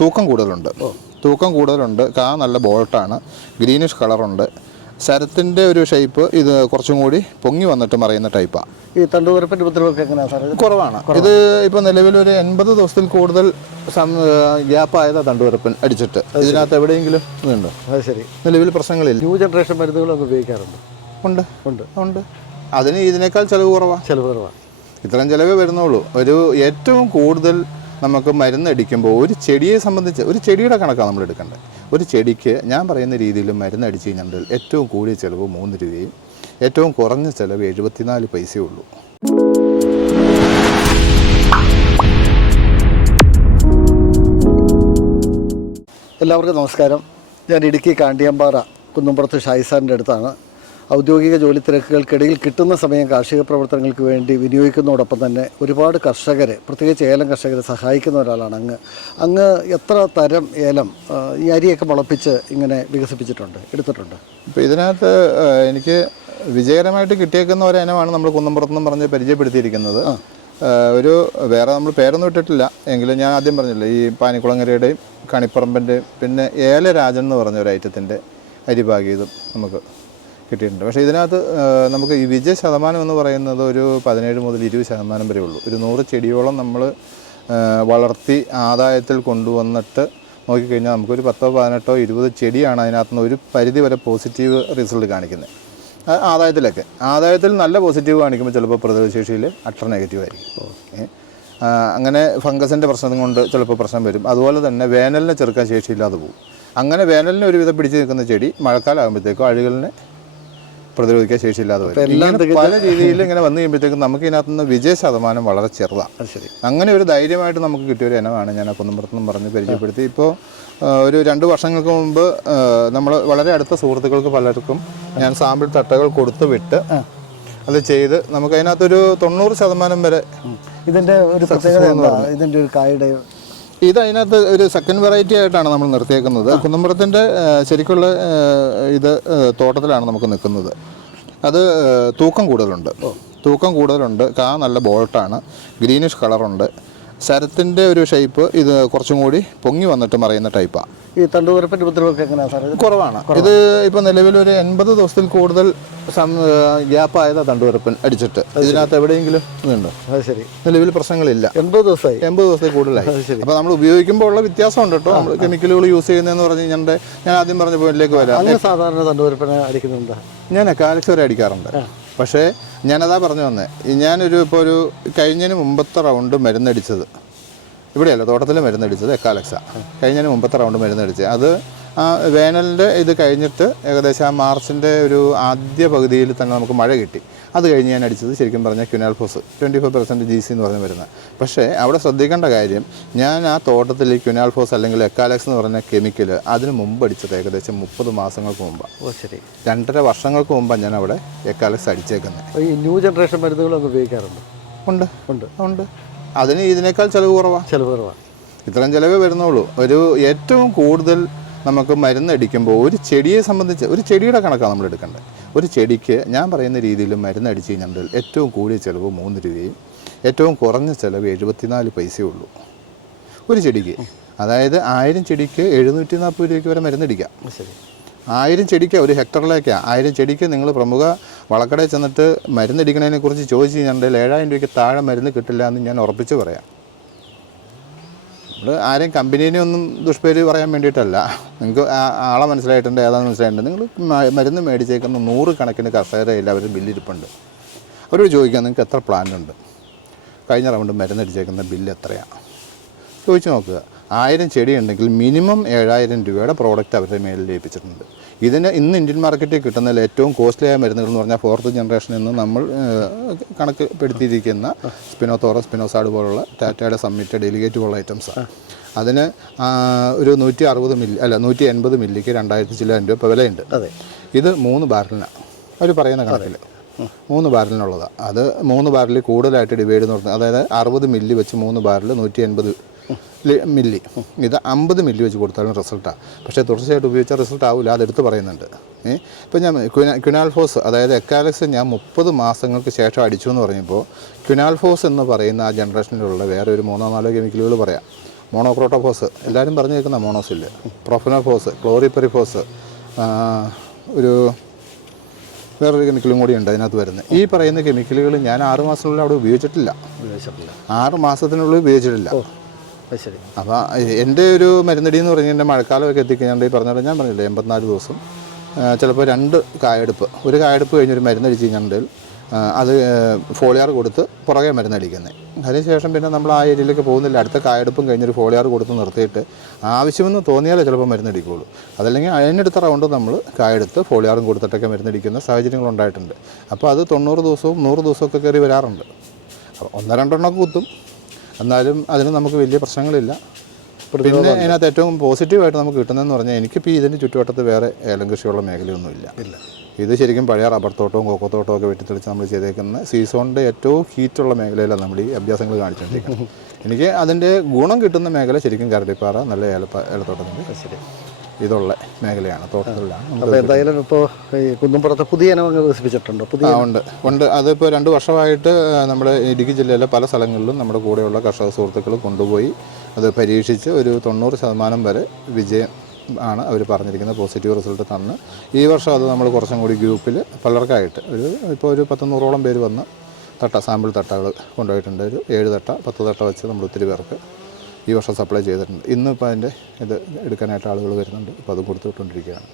തൂക്കം കൂടുതലുണ്ട്. തൂക്കം കൂടുതലുണ്ട്. കാ നല്ല ബോൾട്ടാണ്. ഗ്രീനിഷ് കളറുണ്ട്. ശരത്തിന്റെ ഒരു ഷേപ്പ് ഇത് കുറച്ചും കൂടി പൊങ്ങി വന്നിട്ട് മറിയുന്ന ടൈപ്പാണ് ഈ തണ്ടുതുരപ്പന്റെ ഉപദ്രവമൊക്കെ എങ്ങനെയാണ് സാർ ഇത് കുറവാണ്. ഇത് ഇപ്പോൾ നിലവിൽ ഒരു എൺപത് ദിവസത്തിൽ കൂടുതൽ ഗ്യാപ്പ് ആയതാണ് തണ്ടുവരപ്പൻ അടിച്ചിട്ട്. ഇതിനകത്ത് എവിടെയെങ്കിലും ഇതുണ്ടോ. അത് ശരി. നിലവിൽ പ്രശ്നങ്ങളില്ല. ന്യൂ ജനറേഷൻ മരുന്നുകളൊക്കെ ഉപയോഗിക്കാറുണ്ട്. ഉണ്ട്. ഉണ്ട്. ഉണ്ട്. അതിന് ഇതിനേക്കാൾ ചിലവ് കുറവാണ് ചിലവ് കുറവാണ്. ഇത്രയും ചിലവേ വരുന്നുള്ളൂ. ഒരു ഏറ്റവും കൂടുതൽ നമുക്ക് മരുന്നടിക്കുമ്പോൾ ഒരു ചെടിയെ സംബന്ധിച്ച് ഒരു ചെടിയുടെ കണക്കാണ് നമ്മൾ എടുക്കേണ്ടത്. ഒരു ചെടിക്ക് ഞാൻ പറയുന്ന രീതിയിൽ മരുന്നടിച്ച് കഴിഞ്ഞാൽ ഏറ്റവും കൂടിയ ചിലവ് മൂന്ന് രൂപയും ഏറ്റവും കുറഞ്ഞ ചിലവ് എഴുപത്തിനാല് പൈസയേ ഉള്ളൂ. എല്ലാവർക്കും നമസ്കാരം. ഞാൻ ഇടുക്കി കാണ്ടിയമ്പാറ കുന്നുംപുറത്ത് ഷായിസാറിന്റെ അടുത്താണ്. ഔദ്യോഗിക ജോലി തിരക്കുകൾക്കിടയിൽ കിട്ടുന്ന സമയം കാർഷിക പ്രവർത്തനങ്ങൾക്ക് വേണ്ടി വിനിയോഗിക്കുന്നതോടൊപ്പം തന്നെ ഒരുപാട് കർഷകരെ പ്രത്യേകിച്ച് ഏലം കർഷകരെ സഹായിക്കുന്ന ഒരാളാണ് അങ്ങ്. അങ്ങ് എത്ര തരം ഏലം ഈ അരിയൊക്കെ മുളപ്പിച്ച് ഇങ്ങനെ വികസിപ്പിച്ചിട്ടുണ്ട് എടുത്തിട്ടുണ്ട്? ഇപ്പോൾ ഇതിനകത്ത് എനിക്ക് വിജയകരമായിട്ട് കിട്ടിയേക്കുന്ന ഒരു ഇനമാണ് നമ്മൾ കുന്നമ്പുറത്തെന്നും പറഞ്ഞ് പരിചയപ്പെടുത്തിയിരിക്കുന്നത്. ഒരു വേറെ നമ്മൾ പേരൊന്നും ഇട്ടിട്ടില്ല. എങ്കിലും ഞാൻ ആദ്യം പറഞ്ഞില്ല ഈ പാനിക്കുളങ്ങരയുടെയും കണിപ്പറമ്പിന്റെയും പിന്നെ ഏലരാജൻ എന്ന് പറഞ്ഞ ഒരു ഐറ്റത്തിന്റെ അരിഭാഗീതും നമുക്ക്. കിട്ടിയിട്ടുണ്ട്. പക്ഷേ ഇതിനകത്ത് നമുക്ക് ഈ വിജയ ശതമാനം എന്ന് പറയുന്നത് ഒരു പതിനേഴ് മുതൽ ഇരുപത് ശതമാനം വരെ ഉള്ളൂ. ഒരു നൂറ് ചെടിയോളം നമ്മൾ വളർത്തി ആദായത്തിൽ കൊണ്ടുവന്നിട്ട് നോക്കിക്കഴിഞ്ഞാൽ നമുക്കൊരു പത്തോ പതിനെട്ടോ ഇരുപത് ചെടിയാണ് അതിനകത്ത് നിന്ന് ഒരു പരിധി വരെ പോസിറ്റീവ് റിസൾട്ട് കാണിക്കുന്നത്. ആദായത്തിലൊക്കെ. ആദായത്തിൽ നല്ല പോസിറ്റീവ് കാണിക്കുമ്പോൾ ചിലപ്പോൾ പ്രതിരോധശേഷിയിൽ അട്ടർ നെഗറ്റീവ് ആയിരിക്കും. അങ്ങനെ ഫംഗസിന്റെ പ്രശ്നം കൊണ്ട് ചിലപ്പോൾ പ്രശ്നം വരും. അതുപോലെ തന്നെ വേനലിനെ ചെറുക്കാൻ ശേഷിയില്ലാതെ പോകും. അങ്ങനെ വേനലിനെ ഒരുവിധം പിടിച്ച് നിൽക്കുന്ന ചെടി മഴക്കാലാകുമ്പോഴത്തേക്കും അഴികളിനെ പ്രതിരോധിക്കാൻ ശേഷിയില്ലാതെ വരും. പല രീതിയിൽ ഇങ്ങനെ വന്നു കഴിയുമ്പോഴത്തേക്കും നമുക്ക് ഇതിനകത്ത് നിന്ന് വിജയ ശതമാനം വളരെ ചെറുതാണ്. ശരി. അങ്ങനെ ഒരു ധൈര്യമായിട്ട് നമുക്ക് കിട്ടിയ ഒരു ഇനമാണ് ഞാൻ കുന്നമ്പുറത്തുനിന്നും പറഞ്ഞ് പരിചയപ്പെടുത്തി. ഇപ്പോൾ ഒരു രണ്ട് വർഷങ്ങൾക്ക് മുമ്പ് നമ്മൾ വളരെ അടുത്ത സുഹൃത്തുക്കൾക്ക് പലർക്കും ഞാൻ സാമ്പിൾ തട്ടകൾ കൊടുത്തു വിട്ട് അത് ചെയ്ത് നമുക്ക് അതിനകത്തൊരു തൊണ്ണൂറ് ശതമാനം വരെ ഇതിന്റെ ഒരു പ്രത്യേകത ഇതിന്റെ ഒരു കായുടെ ഇത് അതിനകത്ത് ഒരു സെക്കൻഡ് വെറൈറ്റി ആയിട്ടാണ് നമ്മൾ നിർത്തിയേക്കുന്നത്. കുന്നമ്പുറത്തിന്റെ ശരിക്കുള്ള ഇത് തോട്ടത്തിലാണ് നമുക്ക് നിൽക്കുന്നത്. അത് തൂക്കം കൂടുതലുണ്ട്. തൂക്കം കൂടുതലുണ്ട്. കാ നല്ല ബോൾട്ടാണ്. ഗ്രീനിഷ് കളറുണ്ട്. ശരത്തിന്റെ ഒരു ഷേപ്പ് ഇത് കുറച്ചും കൂടി പൊങ്ങി വന്നിട്ട് മറിയുന്ന ടൈപ്പാണ് ഈ തണ്ടുതുരപ്പന്റെ ഉപദ്രവമൊക്കെ എങ്ങനെയാണ് സാർ കുറവാണ്. ഇത് ഇപ്പോൾ നിലവിൽ ഒരു എൺപത് ദിവസത്തിൽ കൂടുതൽ ഗ്യാപ്പ് ആയതാണ് തണ്ടുവരപ്പൻ അടിച്ചിട്ട്. ഇതിനകത്ത് എവിടെയെങ്കിലും ഇതുണ്ട്? അത് ശരി. നിലവിൽ പ്രശ്നങ്ങളില്ല. എൺപത് ദിവസമായി. എൺപത് ദിവസത്തിൽ കൂടുതലായി. അപ്പോൾ നമ്മൾ ഉപയോഗിക്കുമ്പോൾ ഉള്ള വ്യത്യാസം ഉണ്ട് കേട്ടോ നമ്മൾ കെമിക്കലുകൾ യൂസ് ചെയ്യുന്നതെന്ന് പറഞ്ഞ് ഞാൻ ഞാൻ ആദ്യം പറഞ്ഞ പോയിന്റിലേക്ക് വരാം. സാധാരണ തണ്ടുപുരപ്പനെ അടിക്കുന്നുണ്ട്? ഞാൻ കാലക്സ് വരെ അടിക്കാറുണ്ട് പക്ഷേ ഞാനതാ പറഞ്ഞു വന്നേ. ഞാനൊരു ഇപ്പോൾ ഒരു കഴിഞ്ഞതിന് മുമ്പത്തെ റൗണ്ട് മരുന്നടിച്ചത്. ഇവിടെയല്ല തോട്ടത്തിൽ മരുന്നടിച്ചത് എക്കാലക്സ. കഴിഞ്ഞതിന് മുമ്പത്തെ റൗണ്ട് മരുന്നടിച്ചത്. അത് വേനലിന്റെ ഇത് കഴിഞ്ഞിട്ട് ഏകദേശം ആ മാർച്ചിന്റെ ഒരു ആദ്യ പകുതിയിൽ തന്നെ നമുക്ക് മഴ കിട്ടി. അത് കഴിഞ്ഞ് ഞാൻ അടിച്ചത് ശരിക്കും പറഞ്ഞാൽ quinalphos twenty five percent G C എന്ന് പറഞ്ഞ് വരുന്നത് പക്ഷേ അവിടെ ശ്രദ്ധിക്കേണ്ട കാര്യം ഞാൻ ആ തോട്ടത്തിൽ ഈ ക്യുനാൽഫോസ് അല്ലെങ്കിൽ എക്കാലക്സ് എന്ന് പറഞ്ഞ കെമിക്കൽ അതിന് മുമ്പ് അടിച്ചത് ഏകദേശം മുപ്പത് മാസങ്ങൾക്ക് മുമ്പാണ് ഓ ശരി. രണ്ടര വർഷങ്ങൾക്ക് മുമ്പാണ് ഞാൻ അവിടെ എക്കാലക്സ് അടിച്ചേക്കുന്നത്. ഈ ന്യൂ ജനറേഷൻ മരുന്നുകളൊക്കെ ഉപയോഗിക്കാറുണ്ട്? ഉണ്ട്. ഉണ്ട്. ഉണ്ട്. അതിന് ഇതിനേക്കാൾ ചിലവ് കുറവാണ് ചിലവ് കുറവാണ് ഇത്രയും ചിലവേ വരുന്നുള്ളൂ. ഒരു ഏറ്റവും കൂടുതൽ നമുക്ക് മരുന്നടിക്കുമ്പോൾ ഒരു ചെടിയെ സംബന്ധിച്ച് ഒരു ചെടിയുടെ കണക്കാണ് നമ്മൾ എടുക്കേണ്ടത്. ഒരു ചെടിക്ക് ഞാൻ പറയുന്ന രീതിയിൽ മരുന്നടിച്ച് കഴിഞ്ഞാൽ ഏറ്റവും കൂടിയ ചിലവ് മൂന്ന് രൂപയും ഏറ്റവും കുറഞ്ഞ ചിലവ് എഴുപത്തിനാല് പൈസയേ ഉള്ളൂ. ഒരു ചെടിക്ക്. അതായത് ആയിരം ചെടിക്ക് എഴുന്നൂറ്റി നാൽപ്പത് രൂപയ്ക്ക് വരെ മരുന്നടിക്കാം അടിക്കാം. ആയിരം ചെടിക്ക് ഒരു ഹെക്ടറിലേക്കാണ് ആയിരം ചെടിക്ക് നിങ്ങൾ പ്രമുഖ വളക്കടയിൽ ചെന്നിട്ട് മരുന്നടിക്കണതിനെ കുറിച്ച് ചോദിച്ചു കഴിഞ്ഞാൽ ഏഴായിരം രൂപയ്ക്ക് താഴെ മരുന്ന് കിട്ടില്ല എന്ന് ഞാൻ ഉറപ്പിച്ച് പറയാം. നമ്മൾ ആരെയും കമ്പനീനെ ഒന്നും ദുഷ്പേര് പറയാൻ വേണ്ടിയിട്ടല്ല. നിങ്ങൾക്ക് ആളെ മനസ്സിലായിട്ടുണ്ട് ഏതാണെന്ന് മനസ്സിലായിട്ടുണ്ട്. നിങ്ങൾ മരുന്ന് മേടിച്ചേക്കുന്ന നൂറ് കണക്കിന് കർഷകരെ എല്ലാവരും ബില്ലിരിപ്പുണ്ട്. അവരോട് ചോദിക്കാം നിങ്ങൾക്ക് എത്ര പ്ലാൻ ഉണ്ട് കഴിഞ്ഞ റൗണ്ട് മരുന്നടിച്ചേക്കുന്ന ബില്ല് എത്രയാണ് ചോദിച്ചു നോക്കുക. ആയിരം ചെടി ഉണ്ടെങ്കിൽ മിനിമം ഏഴായിരം രൂപയുടെ പ്രോഡക്റ്റ് അവരുടെ മേലിൽ ഏൽപ്പിച്ചിട്ടുണ്ട് ഇതിന് ഇന്ന് ഇന്ത്യൻ മാർക്കറ്റിൽ കിട്ടുന്നതിൽ ഏറ്റവും കോസ്റ്റ്ലി ആയ മരുന്നുകൾ എന്ന് പറഞ്ഞാൽ ഫോർത്ത് ജനറേഷൻ നിന്ന് നമ്മൾ കണക്കിൽപ്പെടുത്തിയിരിക്കുന്ന സ്പിനോത്തോറ സ്പിനോസാഡ് പോലുള്ള ടാറ്റയുടെ സമ്മിറ്റ് ഡെലിഗേറ്റ് പോലുള്ള ഐറ്റംസാണ് അതിന് ഒരു നൂറ്റി അറുപത് മില്ലി അല്ല നൂറ്റി എൺപത് മില്ലിക്ക് രണ്ടായിരത്തി ചില്ലായിരം രൂപ വിലയുണ്ട്. അതെ. ഇത് മൂന്ന് ബാരലിനാണ് അവർ പറയുന്ന കണക്കിൽ മൂന്ന് ബാരലിനുള്ളതാണ് അത് മൂന്ന് ബാരലിൽ കൂടുതലായിട്ട് ഡിവൈഡ് എന്ന് പറഞ്ഞാൽ അതായത് അറുപത് മില്ലി വെച്ച് മൂന്ന് ബാരൽ നൂറ്റി എൺപത് മില്ലി. ഇത് അമ്പത് മില്ലി വെച്ച് കൊടുത്താലും റിസൾട്ടാണ് പക്ഷേ തുടർച്ചയായിട്ട് ഉപയോഗിച്ചാൽ റിസൾട്ട് ആവില്ല അതെടുത്ത് പറയുന്നുണ്ട്. ഏ? ഇപ്പം ഞാൻ ക്യുനാ ക്യുനാൽഫോസ് അതായത് എക്കാലക്സ് ഞാൻ മുപ്പത് മാസങ്ങൾക്ക് ശേഷം അടിച്ചു എന്ന് പറഞ്ഞപ്പോൾ ക്യുനാൽഫോസ് എന്ന് പറയുന്ന ആ ജനറേഷനിലുള്ള വേറെ ഒരു മൂന്നോ നാലോ കെമിക്കലുകൾ പറയാം. മോണോക്രോട്ടോഫോസ് എല്ലാവരും പറഞ്ഞു കേൾക്കുന്ന മോണോസിൽ പ്രൊഫനോഫോസ് ക്ലോറിപ്പെറിഫോസ് ഒരു വേറൊരു കെമിക്കലും കൂടി ഉണ്ട് അതിനകത്ത് വരുന്നത്. ഈ പറയുന്ന കെമിക്കലുകൾ ഞാൻ ആറ് മാസത്തിനുള്ളിൽ അവിടെ ഉപയോഗിച്ചിട്ടില്ല. ആറ് മാസത്തിനുള്ളിൽ ഉപയോഗിച്ചിട്ടില്ല. അപ്പോൾ എന്റെ ഒരു മരുന്നടി എന്ന് പറഞ്ഞാൽ എന്റെ മഴക്കാലമൊക്കെ എത്തിക്കഴിഞ്ഞാൽ ഈ പറഞ്ഞാൽ ഞാൻ പറഞ്ഞില്ലേ എൺപത്തിനാല് ദിവസം. ചിലപ്പോൾ രണ്ട് കായെടുപ്പ് ഒരു കായെടുപ്പ് കഴിഞ്ഞൊരു മരുന്നടിച്ച് കഴിഞ്ഞിട്ടുണ്ടെങ്കിൽ അത് ഫോളിയാർ കൊടുത്ത് പുറകെ മരുന്നടിക്കുന്നത് അതിനുശേഷം പിന്നെ നമ്മൾ ആ ഏരിയയിലേക്ക് പോകുന്നില്ല അടുത്ത കായെടുപ്പും കഴിഞ്ഞൊരു ഫോളിയാർ കൊടുത്ത് നിർത്തിയിട്ട് ആവശ്യമെന്ന് തോന്നിയാലേ ചിലപ്പോൾ മരുന്നടിക്കുകയുള്ളൂ അതല്ലെങ്കിൽ അതിനടുത്ത റൗണ്ട് നമ്മൾ കായെടുത്ത് ഫോളിയാറും കൊടുത്തിട്ടൊക്കെ മരുന്നടിക്കുന്ന സാഹചര്യങ്ങളുണ്ടായിട്ടുണ്ട് അപ്പോൾ അത് തൊണ്ണൂറ് ദിവസവും നൂറ് ദിവസമൊക്കെ കയറി വരാറുണ്ട്. അപ്പോൾ ഒന്നോ രണ്ടെണ്ണമൊക്കെ കുത്തും. എന്നാലും അതിന് നമുക്ക് വലിയ പ്രശ്നങ്ങളില്ല. പിന്നെ അതിനകത്ത് ഏറ്റവും പോസിറ്റീവായിട്ട് നമുക്ക് കിട്ടുന്നതെന്ന് പറഞ്ഞാൽ എനിക്കിപ്പോൾ ഇതിന്റെ ചുറ്റുവട്ടത്ത് വേറെ ഏലം കൃഷിയുള്ള മേഖലയൊന്നും ഇല്ല. ഇത് ശരിക്കും പഴയ റബ്ബർ തോട്ടവും കോക്കോ തോട്ടവും ഒക്കെ വെട്ടിത്തെളിച്ച് നമ്മൾ ചെയ്തേക്കുന്ന സീസോണിന്റെ ഏറ്റവും ഹീറ്റുള്ള മേഖലയിലാണ് നമ്മൾ ഈ അഭ്യാസങ്ങൾ കാണിച്ചുകൊണ്ടിരിക്കുന്നത്. എനിക്ക് അതിന്റെ ഗുണം കിട്ടുന്ന മേഖല ശരിക്കും കരടിപ്പാറ നല്ല ഏലപ്പ ഏലത്തോട്ടത്തിന്റെ ഇതുള്ള മേഖലയാണ് തോട്ടത്തിലാണ് അപ്പോൾ എന്തായാലും ഇപ്പോൾ ഈ കുന്നുംപുറത്ത് പുതിയ ഇനങ്ങൾ വികസിപ്പിച്ചിട്ടുണ്ടോ. പുതിയ ഉണ്ട്. ഉണ്ട്. അതിപ്പോൾ രണ്ട് വർഷമായിട്ട് നമ്മുടെ ഇടുക്കി ജില്ലയിലെ പല സ്ഥലങ്ങളിലും നമ്മുടെ കൂടെയുള്ള കർഷക സുഹൃത്തുക്കൾ കൊണ്ടുപോയി അത് പരീക്ഷിച്ച് ഒരു തൊണ്ണൂറ് ശതമാനം വരെ വിജയം ആണ് അവർ പറഞ്ഞിരിക്കുന്ന പോസിറ്റീവ് റിസൾട്ട് തന്ന്. ഈ വർഷം അത് നമ്മൾ കുറച്ചും കൂടി ഗ്രൂപ്പിൽ പലർക്കായിട്ട് ഒരു ഇപ്പോൾ ഒരു പത്തുനൂറോളം പേര് വന്ന് തട്ട സാമ്പിൾ തട്ടകൾ കൊണ്ടുപോയിട്ടുണ്ട്. ഒരു ഏഴ് തട്ട പത്ത് തട്ട വെച്ച് നമ്മൾ ഒത്തിരി പേർക്ക് ഈ വർഷം സപ്ലൈ ചെയ്തിട്ടുണ്ട്. ഇന്നിപ്പോൾ അതിന്റെ ഇത് എടുക്കാനായിട്ട് ആളുകൾ വരുന്നുണ്ട്. അപ്പോൾ അത് കൊടുത്തുവിട്ടുകൊണ്ടിരിക്കുകയാണ്.